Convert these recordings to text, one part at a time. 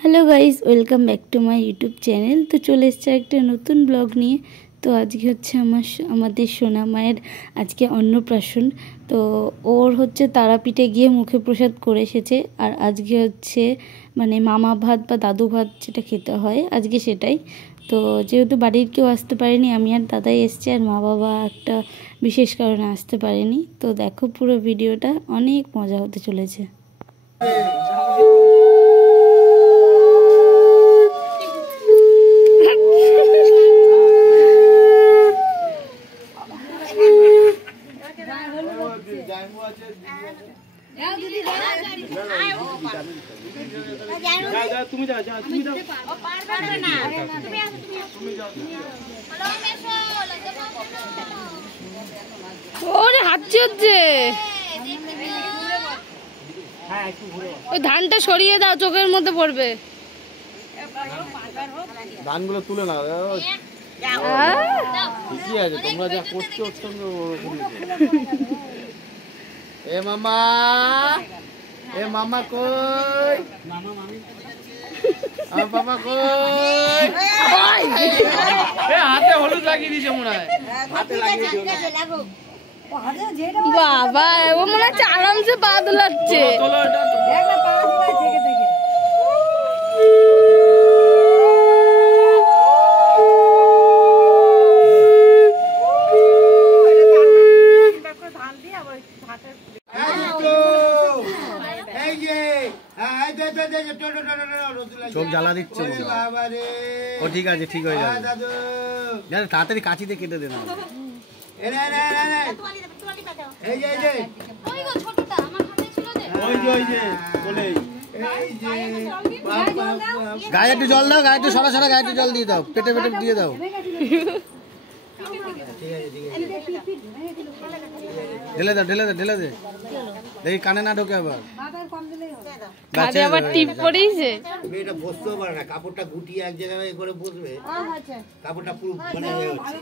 Hello guys, welcome back to my YouTube channel. তো চলে এসছে একটা নতুন ব্লগ নিয়ে। তো আজকে হচ্ছে আমাদের সোনা মায়ের আজকে অন্নপ্রাশন। তো ওর হচ্ছে তারাপীঠে গিয়ে মুখে প্রসাদ করে এসেছে। আর আজকে হচ্ছে মানে মামা ভাত বা দাদু ভাত যেটা খেতে হয় আজকে সেটাই। তো যেহেতু বাড়ির কেউ আসতে পারেনি, আমি আর দাদাই এসছে, আর মা বাবা একটা বিশেষ কারণে আসতে পারেনি। তো দেখো পুরো ভিডিওটা, অনেক মজা হতে চলেছে। ওরে হাঁচি হচ্ছে, ওই ধানটা সরিয়ে দাও, চোখের মধ্যে পড়বে। ধানগুলো তুলে না, ঠিকই আছে, তোমরা যা করছো ওর সঙ্গে এ মামা, এ মামা কই, বাবা কই, হাতে হলুদ লাগিয়ে দিয়েছে মনে হয়, হাতে লাগিয়ে দিয়েছে। বাবা ও মনে হচ্ছে আরামসে পা দোলাচ্ছে। চোখ জ্বালা দিচ্ছে ও, ঠিক আছে, ঠিক হয়ে যাবে। তাড়াতাড়ি কাঁচিতে কেটে দেন। গায়ে একটু জল দাও, গায়ে একটু সরা সরা গায়ে একটু জল দিয়ে দাও, পেটে পেটে দিয়ে দাও। ঢেলে দাও, ঢেলে দাও, ঢেলে দে, দেখি কানে না ঢোকে আবার। কানে আবার টিপ পড়েছে। তুমি এটা বসতেও পারে না, কাপড়টা গুটিয়ে এক জায়গায় করে বসবে, কাপড়টা পুরো মানে হয়ে যাচ্ছে।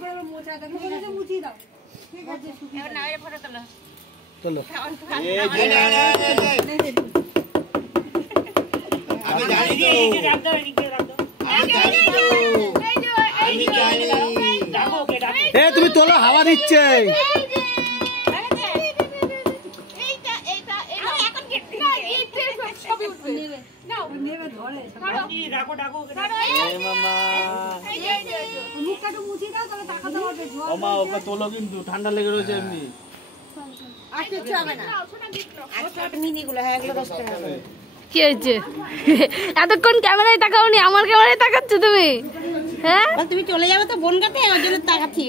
চলো, আমি জানি তো, তুমি তোলো, হাওয়া দিচ্ছে। তোলো কিন্তু ঠান্ডা লেগে রয়েছে এমনি। কি হয়েছে? এতক্ষণ ক্যামেরায় তাকাওনি, আমার ক্যামেরায় তাকাচ্ছ তুমি? হ্যাঁ, তুমি চলে যাবে তো বনগাতে, ওই জন্য তাকাচ্ছি।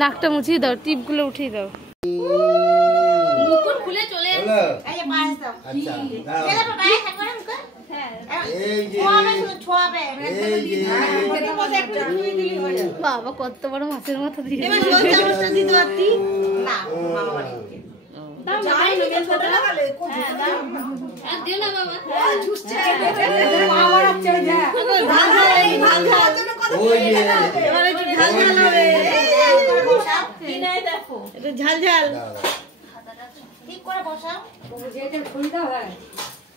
নাকটা মুছিয়ে দাও, টিপগুলো উঠিয়ে দাও। মুকুট খুলে চলে বাবা, কত বড় মাছের মতো দিয়ে ঝাল ঝাল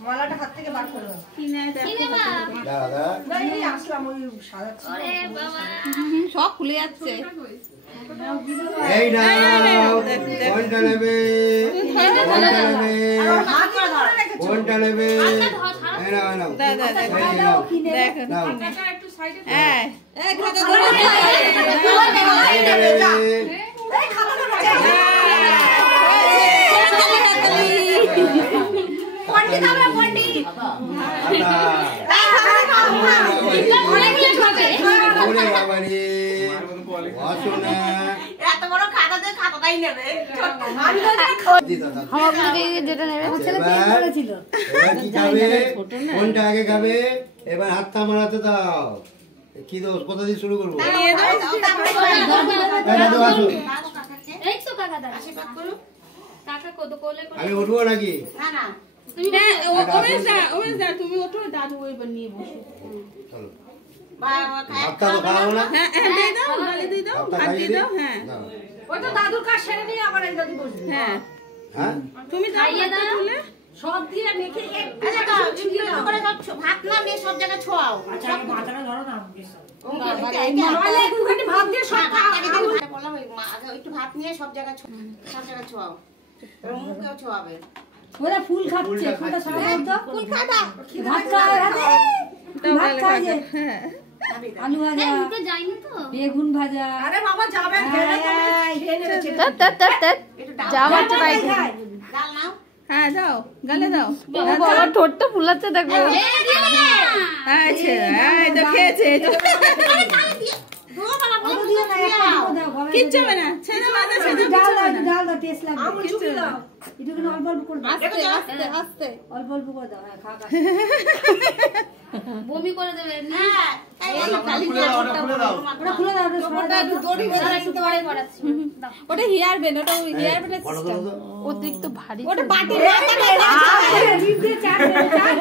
মালাটা হাত থেকে বার করো। সব খুলে যাচ্ছে। কোনটা নেবে, কোনটা নেবে? কোনটা আগে খাবে? এবার হাতটা মারাতে দাও। কি দোষ, কোথা দিয়ে শুরু করবো? আমি উঠবো নাকি? তুমি ওঠো, দাদু এবার নিয়ে বসো। হাতটা তো খাওয়াবো না। দাদুর কাজ সেরে নিয়ে আবার এই দাদু বসবে। হ্যাঁ, তুমি সব দিয়ে মেখে এক করে করে খাচ্ছো ভাত দিয়ে সব জায়গায় ছোঁয়াও। আচ্ছা আগে মাথাটা ধরো না নাহলে একটুখানি ভাত দিয়ে সব বললাম আগে একটু ভাত নিয়ে সব জায়গায় ছোঁয়াও, এবং মুখেও ছোঁয়াবে। ওরা ফুল খাচ্ছে, ফুলটা সারা দাও তো। ফুল খাটা ভাত খায় ভাত খায় যে আলু ভাজা, বেগুন ভাজা। আরে বাবা যাবে খেলে তো খেয়ে নেবে ছেলে। যা বাচ্চা তাই ডাল নাও। হ্যাঁ দাও, গালে দাও। বাবা ঠোঁটটা ফুলাচ্ছে দেখো। আচ্ছা এই তো খেয়েছে, এই তো কিচ্ছু হবে না, ছেড়ে মাথা ছেড়ে ডাল দাও, ডাল দাও, টেস্ট লাগবে। একটু অল্প অল্প করে দাও, আস্তে আস্তে অল্প অল্প করে দাও। হ্যাঁ খা খা। বমি করে দেবে। হ্যাঁ খুলে দাও, ওটা খুলে দাও। ওটা খুলে দাও, ওটা সরা দাও। একটু দড়ি বেঁধে একটু পরে করাচ্ছি। ওটা হেয়ার ব্যান্ড, ওটা হেয়ার ব্যান্ডের সিস্টেম। অতিরিক্ত ভারী। ওটা বাটির জিভ দিয়ে চাট মেরে চাট।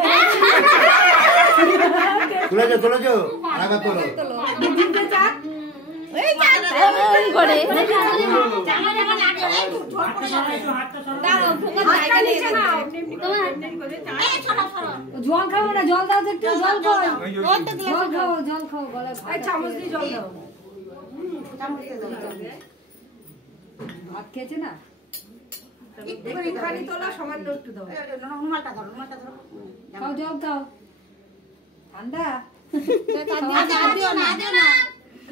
তুলেছো তুলেছো আরেকবার তোলো। জিভ দিয়ে চাট। এমন করে জামা জামা লাগে এই তো ঝোল করে যাবে। দাও ঢোকা হাতটা জায়গা নেই। নিচে নাও। এই ছড়া ছড়া জল খাবো না, জল দাও তো একটু, জল খাও। ওর তো জল খাও, জল খাও, গলায় ভাত। চামচ দিয়ে জল দাও। চামচ দিয়ে দাও। ভাত খেয়েছে না? একটুখানি তোলা, সামান্য একটু দাও। রুমালটা ধরো, রুমালটা ধরো। খাও, জল খাও। ঠান্ডা? দিও না দিও না।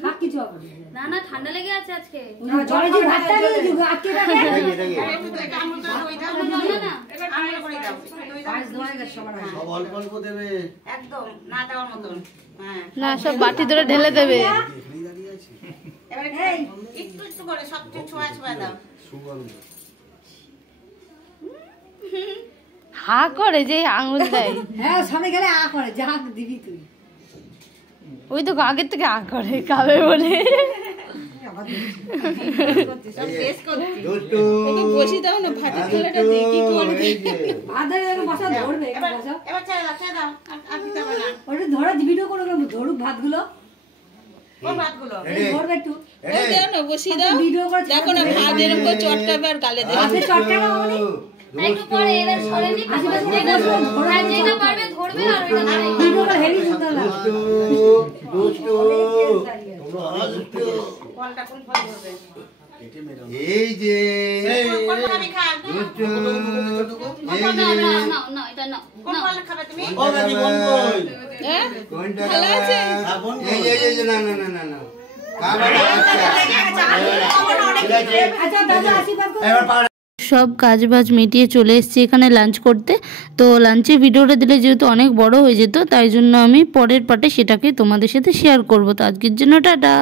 খাক কিছু হবে না। না ঠান্ডা লেগে আছে আজকে। জলে যে ভাতটা নিয়ে দিব, আটকে রাখে। একটু দই দাও, আমুল দই দাও। আমুল করে দাও। দই দাও। পাঁচ ধোয়া গেছে সবার আগে। সব অল্প অল্প দেবে। একদম না দেওয়ার মতন। হ্যাঁ না সব বাটি ধরে ঢেলে দেবে। এবারে একটু একটু করে সব ছোঁয়া ছোঁয়া দাও। হা করে যে আঙুল দেয়। হ্যাঁ, সামনে গেলে আ করে, যা দিবি তুই। ওই তো আগের থেকে আ করে খাবে বলে। সব টেস্ট করছি। দুষ্টু। একটু বসি দাও না, ভাতের থালাটা দিয়ে কি করবে? ভাত ধরে এরকম বসা, ধরবে একটু বসা। এবার ছেড়ে দাও, ছেড়ে দাও। আর দিতে হবে না। ওটা ধরে ভিডিও করে ধরুক ভাতগুলো। কোন ভাতগুলো? এই ধরবে একটু। ও দাও না, বসিয়ে দাও। ভিডিও করে দেখো না ভাত এরকম করে চটকাবে আর গালে দেবে। হাতে চটকা না মামনি। একটু পরে এবার সরেনি যেটা পারবে ধরবে আর ওটা ধরে। ভিডিওটা হেভি সুন্দর লাগে। দুষ্টু। তোমরা দুষ্টু। ফলটা কোন ফল ধরবে? এই যে কোন ফল খাবে খা? দুষ্টু। এই না যে না না না এটা না। কোন ফল খাবে তুমি? হ্যাঁ কোনটা ভালো আছে? এই যে না না না না না খাবে না আচ্ছা দাদা আশীর্বাদ করো। এবার পা সব কাজ বাজ মিটিয়ে চলে এসেছি এখানে লাঞ্চ করতে। তো লাঞ্চের ভিডিওটা দিলে যেহেতু অনেক বড় হয়ে যেত, তাই জন্য আমি পরের পার্টে সেটাকে তোমাদের সাথে শেয়ার করব। তো আজকের জন্য টাটা।